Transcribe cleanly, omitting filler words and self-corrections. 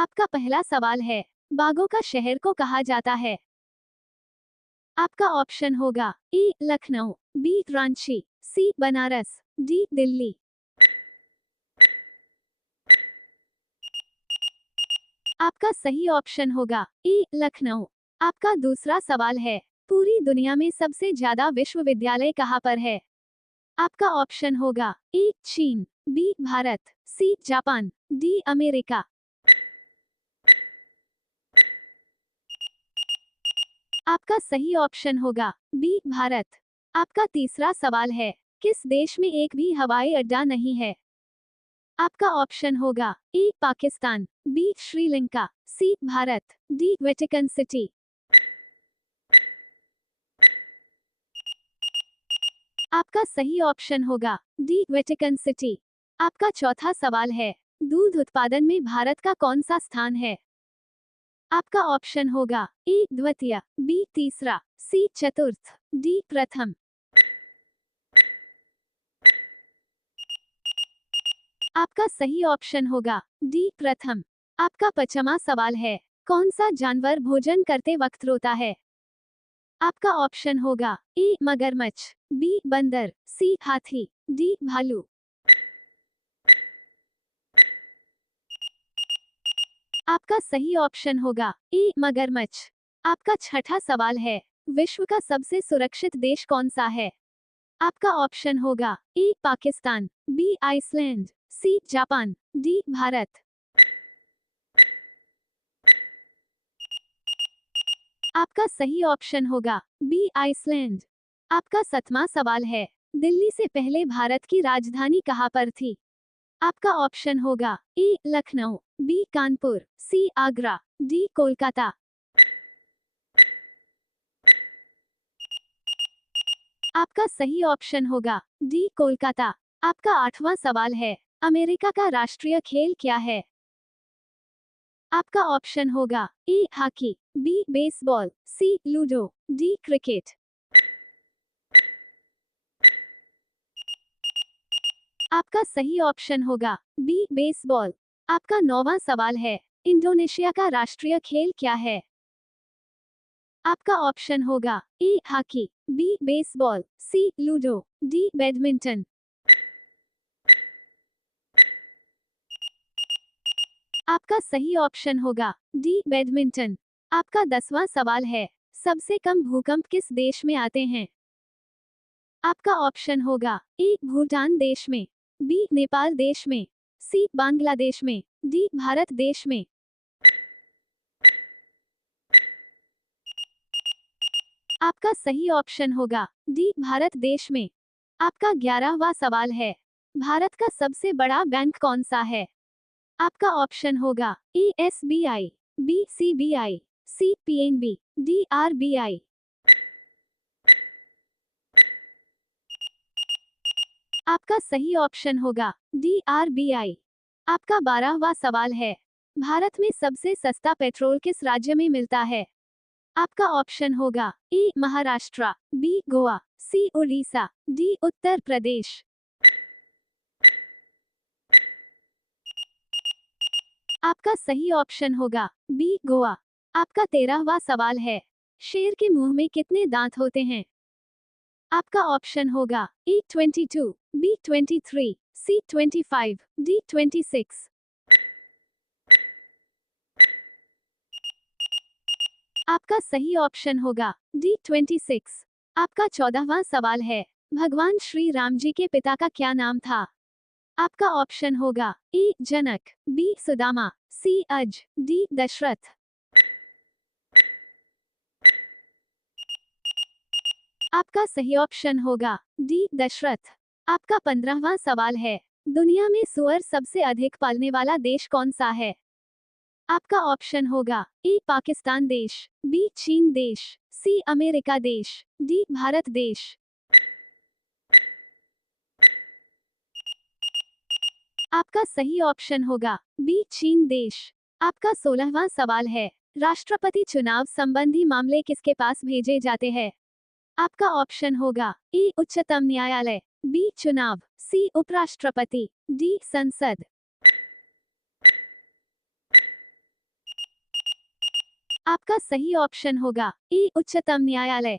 आपका पहला सवाल है, बागों का शहर को कहा जाता है। आपका ऑप्शन होगा ए लखनऊ, बी रांची, सी बनारस, डी दिल्ली। आपका सही ऑप्शन होगा ए लखनऊ। आपका दूसरा सवाल है, पूरी दुनिया में सबसे ज्यादा विश्वविद्यालय कहाँ पर है? आपका ऑप्शन होगा ए चीन, B Bharat, C Japan, D America. आपका सही ऑप्शन होगा बी भारत। आपका तीसरा सवाल है, किस देश में एक भी हवाई अड्डा नहीं है? आपका ऑप्शन होगा A Pakistan, B Sri Lanka, C Bharat, D Vatican city. आपका सही ऑप्शन होगा डी वेटिकन सिटी। आपका चौथा सवाल है, दूध उत्पादन में भारत का कौन सा स्थान है? आपका ऑप्शन होगा ए द्वितीय, बी तीसरा, सी चतुर्थ, डी प्रथम। आपका सही ऑप्शन होगा डी प्रथम। आपका पांचवा सवाल है, कौन सा जानवर भोजन करते वक्त रोता है? आपका ऑप्शन होगा ए मगरमच्छ, बी बंदर, सी हाथी, डी भालू। आपका सही ऑप्शन होगा ए मगरमच्छ। आपका छठा सवाल है, विश्व का सबसे सुरक्षित देश कौन सा है? आपका ऑप्शन होगा A Pakistan, B Iceland, C Japan, D Bharat. आपका सही ऑप्शन होगा बी आइसलैंड। आपका सातवां सवाल है, दिल्ली से पहले भारत की राजधानी कहाँ पर थी? आपका ऑप्शन होगा ए लखनऊ, बी कानपुर, सी आगरा, डी कोलकाता। आपका सही ऑप्शन होगा डी कोलकाता। आपका आठवां सवाल है, अमेरिका का राष्ट्रीय खेल क्या है? आपका ऑप्शन होगा A hockey, B baseball, C ludo, D cricket. आपका सही ऑप्शन होगा बी बेसबॉल। आपका नौवां सवाल है, इंडोनेशिया का राष्ट्रीय खेल क्या है? आपका ऑप्शन होगा A hockey, B baseball, C ludo, D badminton. आपका सही ऑप्शन होगा डी बैडमिंटन। आपका 10वां सवाल है, सबसे कम भूकंप किस देश में आते हैं? आपका ऑप्शन होगा ए भूटान देश में, बी नेपाल देश में, सी बांग्लादेश में, डी भारत देश में। आपका सही ऑप्शन होगा डी भारत देश में। आपका 11वां सवाल है, भारत का सबसे बड़ा बैंक कौन सा है? आपका ऑप्शन होगा ए एसबीआई, बी सीबीआई, सी पीएनबी, डी आरबीआई। आपका सही ऑप्शन होगा डी आरबीआई। आपका 12वां सवाल है, भारत में सबसे सस्ता पेट्रोल किस राज्य में मिलता है? आपका ऑप्शन होगा ए महाराष्ट्र, बी गोवा, सी उड़ीसा, डी उत्तर प्रदेश। आपका सही ऑप्शन होगा बी गोवा। आपका 13वां सवाल है, शेर के मुंह में कितने दांत होते हैं? आपका ऑप्शन होगा ए 22, बी 23, सी 25, डी 26। आपका सही ऑप्शन होगा डी 26। आपका 14वां सवाल है, भगवान श्री राम जी के पिता का क्या नाम था? आपका ऑप्शन होगा ए जनक, बी सुदामा, सी अज, डी दशरथ। आपका सही ऑप्शन होगा डी दशरथ। आपका 15वां सवाल है, दुनिया में सुअर सबसे अधिक पालने वाला देश कौन सा है? आपका ऑप्शन होगा ए पाकिस्तान देश, बी चीन देश, सी अमेरिका देश, डी भारत देश। आपका सही ऑप्शन होगा बी चीन देश। आपका 16वां सवाल है, राष्ट्रपति चुनाव संबंधी मामले किसके पास भेजे जाते हैं? आपका ऑप्शन होगा ए उच्चतम न्यायालय, बी चुनाव, सी उपराष्ट्रपति, डी संसद। आपका सही ऑप्शन होगा ए उच्चतम न्यायालय।